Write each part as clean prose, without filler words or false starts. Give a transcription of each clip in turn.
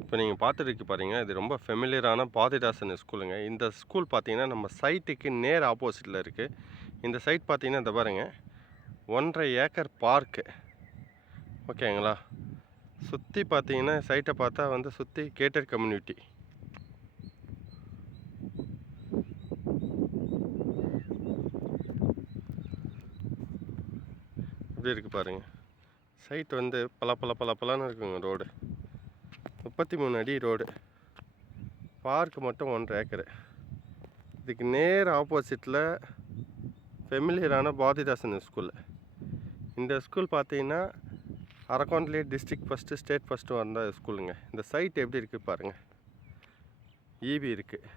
இப்போ நீங்கள் பார்த்துட்டு பாருங்க, இது ரொம்ப ஃபெமிலியரான பாரதிதாசன் ஸ்கூலுங்க. இந்த ஸ்கூல் பார்த்தீங்கன்னா, நம்ம சைட்டுக்கு நேர் ஆப்போசிட்டில் இருக்குது. இந்த சைட் பார்த்தீங்கன்னா, இந்த பாருங்க 1.5 ஏக்கர் பார்க்கு. ஓகேங்களா? சுற்றி பார்த்தீங்கன்னா, சைட்டை பார்த்தா வந்து சுற்றி கேட்டட் கம்யூனிட்டி. எப்படி இருக்குது பாருங்கள். சைட் வந்து பலன்னு இருக்குங்க ரோடு. 33 அடி ரோடு. பார்க் மட்டும் 1.5 ஏக்கரு. இதுக்கு நேர் ஆப்போசிட்டில் ஃபெமிலியரான பாரதிதாசன் ஸ்கூல். இந்த ஸ்கூல் பார்த்தீங்கன்னா அரக்கோணத்துலேயே டிஸ்ட்ரிக்ட் ஃபஸ்ட்டு, ஸ்டேட் ஃபஸ்ட்டு வந்த ஸ்கூலுங்க. இந்த சைட் எப்படி இருக்குது பாருங்கள். ஈபி இருக்குது,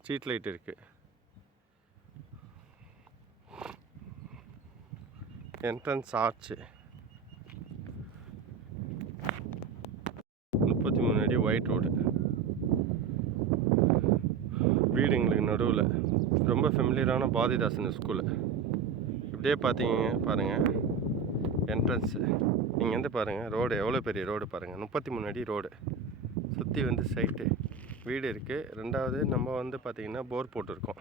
ஸ்ட்ரீட் லைட் இருக்குது, என்ட்ரன்ஸ் ஆர்ச்சு, 33 அடி ஒயிட் ரோடு. வீடு எங்களுக்கு நடுவில். ரொம்ப ஃபெமிலியரான பாரதிதாசன் ஸ்கூலு. இப்படியே பார்த்தீங்க பாருங்கள் என்ட்ரன்ஸு. நீங்கள் வந்து பாருங்கள் ரோடு எவ்வளோ பெரிய ரோடு பாருங்கள். 33 அடி ரோடு. சுற்றி வந்து சைட்டு வீடு இருக்குது. ரெண்டாவது நம்ம வந்து பார்த்திங்கன்னா போர் போட்டிருக்கோம்.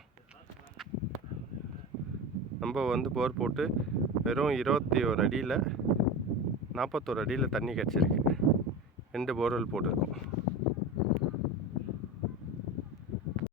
நம்ம வந்து போர் போட்டு வெறும் 21 அடியில் 41 அடியில் தண்ணி கிடச்சிருக்கு. 2 போர்வெல் போட்டிருக்கோம்.